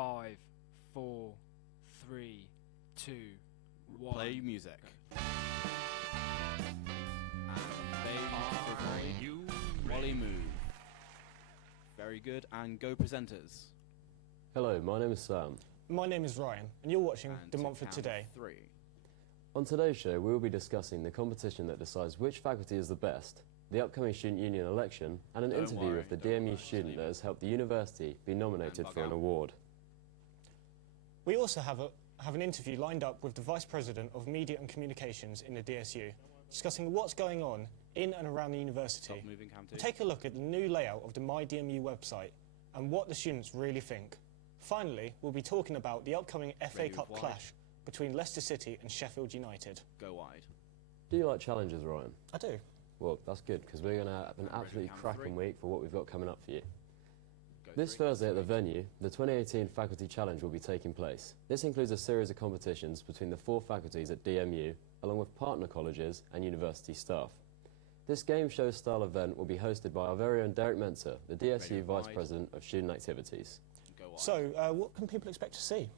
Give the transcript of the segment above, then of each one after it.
5, 4, 3, 2, 1. Play music. Are you Molly move. Very good. And go presenters. Hello, my name is Sam. My name is Ryan, and you're watching And the to Montfort count Today. 3. On today's show, we will be discussing the competition that decides which faculty is the best, the upcoming Student Union election, and an Don't interview worry, with the don't DMU worry, student just that leave has helped the university be nominated bug for an out. award. We also have an interview lined up with the Vice President of Media and Communications in the DSU, discussing what's going on in and around the university. Stop moving, Cam 2. We'll take a look at the new layout of the MyDMU website and what the students really think. Finally, we'll be talking about the upcoming FA Ready Cup with wide. clash between Leicester City and Sheffield United. Go wide. Do you like challenges, Ryan? I do. Well, that's good, because we're going to have an Ready, absolutely count cracking 3. week for what we've got coming up for you. Go This 3. Thursday at the venue, the 2018 Faculty Challenge will be taking place. This includes a series of competitions between the 4 faculties at DMU, along with partner colleges and university staff. This game show style event will be hosted by our very own Derek Mentor, the DSU Ready, Vice wide. President of Student Activities. Go wide. So, what can people expect to see?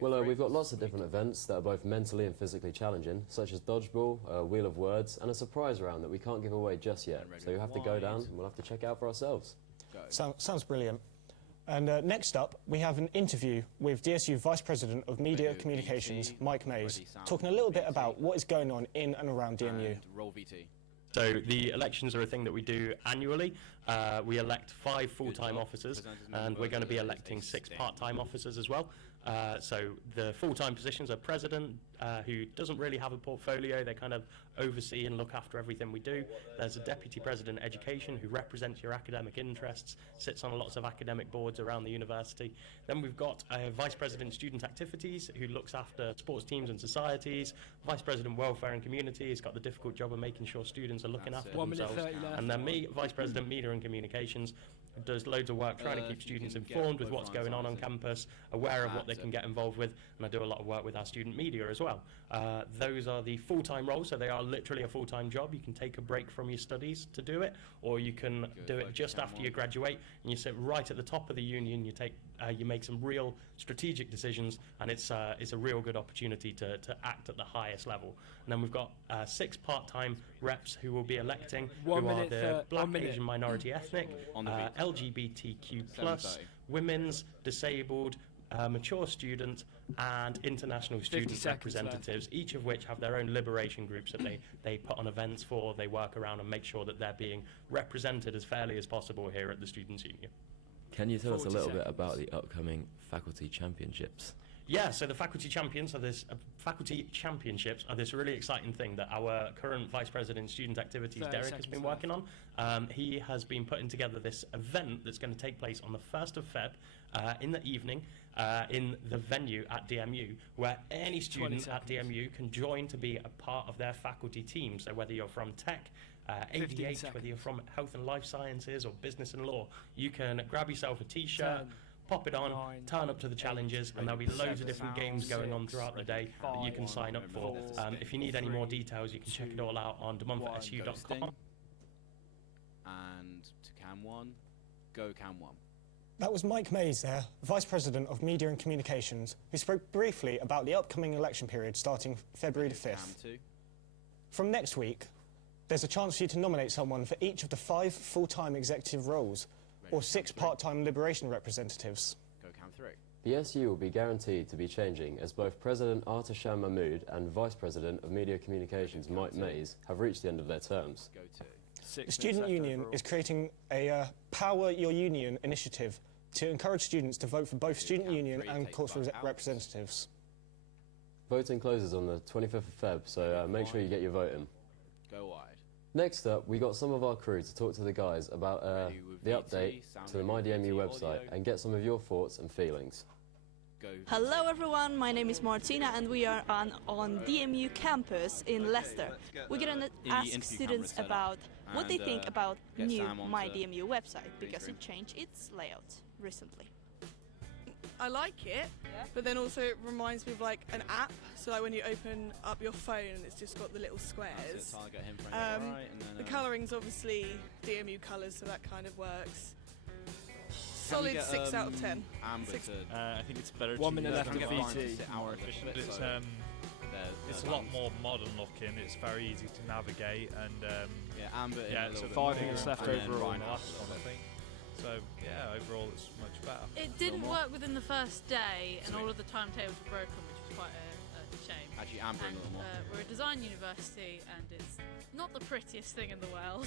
Well, three. we've got lots of different events that are both mentally and physically challenging, such as dodgeball, wheel of words, and a surprise round that we can't give away just yet. And ready So you'll have to go wide. down and we'll have to check it out for ourselves. Go. Sounds brilliant. And next up, we have an interview with DSU Vice President of Media Ready, Communications, VT. Mike Mays, Ready, sound. talking a little bit VT. about what is going on in and around DMU. And roll VT. So the elections are a thing that we do annually. We elect 5 full-time job. officers, Presenters and member we're going to be is electing a 6 sting. part-time officers as well. So the full-time positions are president, who doesn't really have a portfolio. They kind of oversee and look after everything we do. There's a deputy president education who represents your academic interests, sits on lots of academic boards around the university. Then we've got a vice president student activities who looks after sports teams and societies. Vice president welfare and community has got the difficult job of making sure students are looking That's after it. 1 minute themselves. 30 left. And then me, vice president media and communications, who does loads of work trying to keep if you students can get informed with both what's lines going on answered. campus, aware of what they That's can it. get involved with, and I do a lot of work with our student media as well. Those are the full-time roles, so they are literally a full-time job. You can take a break from your studies to do it, or you can do it focus just down after one. you graduate, and you sit right at the top of the union. You make some real strategic decisions, and it's a real good opportunity to act at the highest level. And then we've got 6 part-time reps who will be electing, 1 who are minute, the Black, 1 minute. Asian, minority, ethnic, On the beat. LGBTQ+, 7:30. women's, disabled, mature student, and international 50 student seconds representatives, each of which have their own liberation groups that they put on events for, they work around and make sure that they're being represented as fairly as possible here at the Students' Union. Can you tell us a 40 little bit seconds. about the upcoming faculty championships? Yeah, so the faculty champions are this faculty championships are this really exciting thing that our current vice president student activities 30 Derek has been seconds working on. He has been putting together this event that's going to take place on the 1st of Feb in the evening in the venue at DMU, where any student at seconds. DMU can join to be a part of their faculty team. So whether you're from tech, 15 ADH, whether you're seconds. from health and life sciences or business and law, you can grab yourself a t-shirt, 10, pop it on, 9, turn up to the challenges, and there'll be loads of different games going on 6, throughout the day that you can sign up for. If you need any more details, you can check it all out on Go demontfortsu.com. sting. And to cam 1. Go cam 1. That was Mike Mays there, Vice President of Media and Communications, who spoke briefly about the upcoming election period starting February the Cam 5th. 2. From next week, there's a chance for you to nominate someone for each of the 5 full-time executive roles, or 6 part-time liberation representatives. Go cam 3. The SU will be guaranteed to be changing as both President Artashan Mahmood and Vice President of Media Communications Mike Mays have reached the end of their terms. Go 2. The Student Union is creating a Power Your Union initiative to encourage students to vote for both Student Count Union 3, and take corporate the buck out. representatives. Voting closes on the 25th of Feb, so make sure you get your vote in. Go wide. Next up, we got some of our crew to talk to the guys about Ready with the VT, update sound to the with MyDMU VT, website audio. and get some of your thoughts and feelings. Go. Hello everyone, my name is Martina and we are on DMU campus in Leicester. We're gonna ask interview students camera set about up what they and, think about get new Sam onto MyDMU website because room. it changed its layout recently. I like it, but then also it reminds me of like an app. So like when you open up your phone, and it's just got the little squares. Target him for The colouring's obviously DMU colours, so that kind of works. Solid get, 6 out of 10. Amber Six. to I think it's better 1 to minute use left can of get Brian to VT. sit more out a little efficient. bit, It's so it's a lot more modern looking. It's very easy to navigate, and yeah, Amber in yeah, a it's little bit 5 more, minutes left and then overall. Ryan the out last a one, little I bit. think. So yeah, overall it's much better. It didn't more. work within the first day, and Sweet. all of the timetables were broken, which was quite a shame. Actually, Amber in And a little more. we're a design university, and it's not the prettiest thing in the world.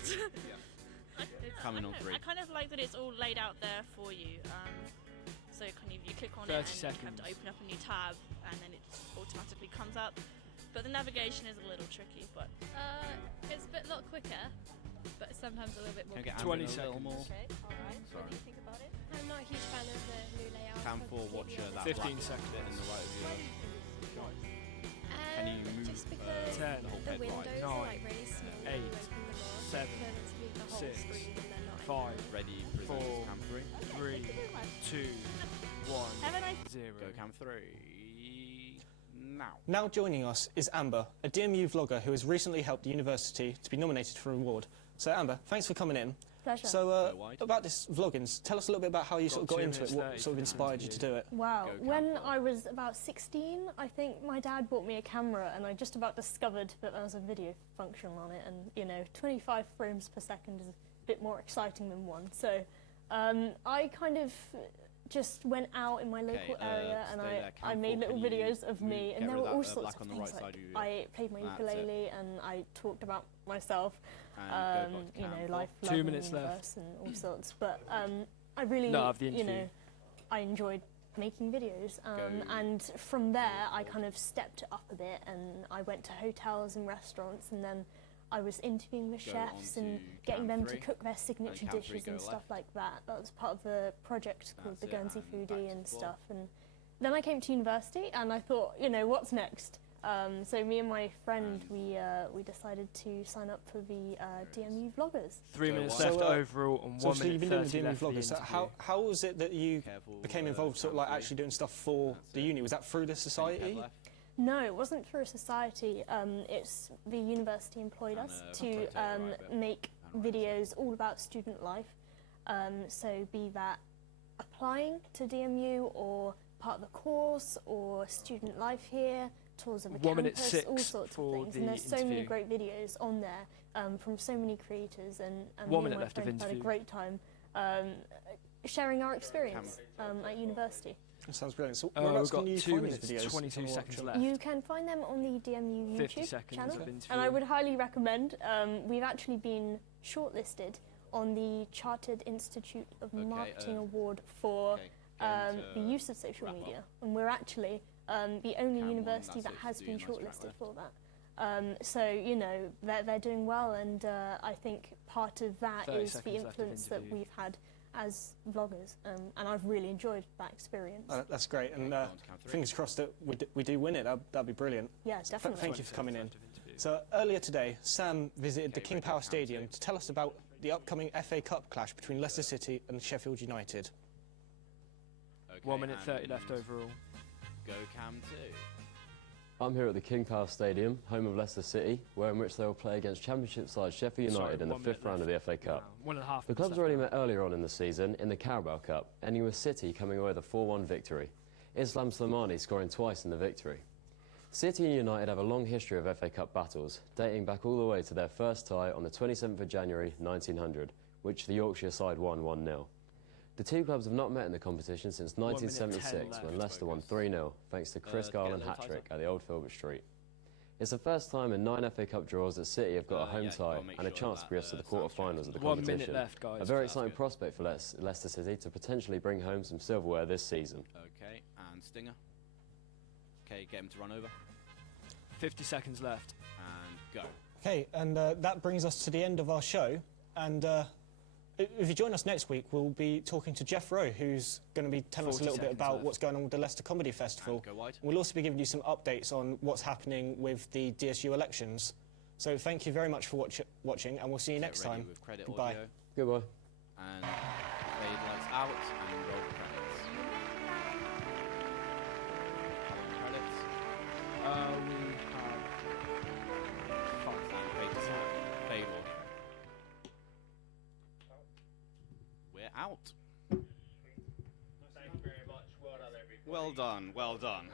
Coming on 3. I kind of like that it's all laid out there for you. So kind of you click on 30 it and you have seconds. to open up a new tab, and then it just automatically comes up. But the navigation is a little tricky. But It's a lot quicker, but sometimes a little bit more. Can I get Amber 20 in a little seconds. more? Okay, alright. What do you think about it? I'm not a huge fan of the new layout. Cam 4 watch that 15 black seconds. bit in the right of you. Can you move just because Ten, the whole the head windows right? are 9, like really small. when 8, you open them up, 7, they're meant to be the whole 6, screen and they're not 5, anymore. Ready, presenters, 4, Cam 3. 3, 2, 1, have a nice 0. Go Cam 3. Now. Now joining us is Amber, a DMU vlogger who has recently helped the university to be nominated for an award. So Amber, thanks for coming in. Pleasure. So Go wide. about this vlogging, tell us a little bit about how you sort of got 2 into it, minutes what 30 sort of inspired you to do it. Wow, Go when camera. I was about 16, I think my dad bought me a camera and I just about discovered that there was a video function on it, and you know, 25 frames per second is a bit more exciting than one. So I kind of just went out in my local area and stay there. I Cam made 4, little can you videos of me, get and there rid were of all that, sorts black of on the things. right Like side of you? I played my That's it. ukulele and I talked about myself. And go back to You Cam know, 4. life, 2 love, and minutes left. universe and all sorts. But I really, Love the you interview. know, I enjoyed making videos. Go. And from there, I kind of stepped it up a bit, and I went to hotels and restaurants, and then I was interviewing the Go chefs on and to getting Cam them 3, to cook their signature Cam 3 dishes and go stuff left. like that. That was part of the project called That's the it, Guernsey and back Foodie to and the floor. stuff. And then I came to university, and I thought, you know, what's next? So me and my friend, we decided to sign up for the DMU Vloggers. 3 Go minutes wide. left So, overall and So 1 obviously you've minute been 30 doing the left for the vloggers. So interview. how was it that you Careful, became involved, sort of like Cam 3. actually doing stuff for That's the it. uni? Was that through the Then head society? left. No, it wasn't through a society. It's the university employed And, us rotate to it right bit. make And right videos all about student life. So be that applying to DMU or part of the course or student life here, tours of the 1 minute campus, all 6 sorts of for things. the And there's so many interview. great videos on there from so many creators, and 1 me minute and my left of friend had a interview. great time sharing our experience at university. That sounds brilliant. So We've whereabouts got can you 2 find minutes, these videos? 22 and watch seconds them? left. You can find them on the DMU 50 YouTube seconds channel, of interview. and I would highly recommend. We've actually been shortlisted on the Chartered Institute of Okay, Marketing Award for Okay, get the into use of social wrap media, up. and we're actually the only Cam 1, university that's that it, has do been your nice track shortlisted left. for that. So you know they're doing well, and I think part of that 30 is the seconds left of influence that interview. we've had as vloggers, and I've really enjoyed that experience. That's great, and Go on to Cam 3. fingers crossed that we do win it. That'd be brilliant. Yeah, So definitely. thank you for coming in. Left of interview. So earlier today, Sam visited the Okay, King ready, Power Cam Stadium 2. to tell us about the upcoming FA Cup clash between Leicester City and Sheffield United. Okay, 1 minute and 30 left overall. Go Cam 2. I'm here at the King Power Stadium, home of Leicester City, where in which they will play against Championship side Sheffield Sorry, United in the 1 minute fifth round of the FA Cup. Wow, 1.5 The minutes clubs left already now. met earlier on in the season in the Carabao Cup, ending with City coming away with a 4-1 victory. Islam Slimani scoring twice in the victory. City and United have a long history of FA Cup battles, dating back all the way to their first tie on the 27th of January 1900, which the Yorkshire side won 1-0. The two clubs have not met in the competition since 1 minute 10 1976, when left. Leicester won 3-0, thanks to Chris Get a Garland little hat-trick tighter. at the Old Filbert Street. It's the first time in 9 FA Cup draws that City have got a home yeah, tie gotta make and a sure chance that, to progress to the sounds quarter-finals of the 1 minute competition. left, guys. A very That's exciting good. prospect for Leicester City to potentially bring home some silverware this season. Okay, and Stinger. Okay, get him to run over. 50 seconds left. And go. Okay, and that brings us to the end of our show. And if you join us next week, we'll be talking to Jeff Rowe, who's going to be telling us a 40 little bit seconds about left. what's going on with the Leicester Comedy Festival. And go wide. We'll also be giving you some updates on what's happening with the DSU elections. So thank you very much for watching, and we'll see you Get next ready time. with credit Goodbye. audio. Goodbye. And fade lights out and roll credits. Credits. We have 5. And fade to zero. Fade audio. We're out. Well done, well done.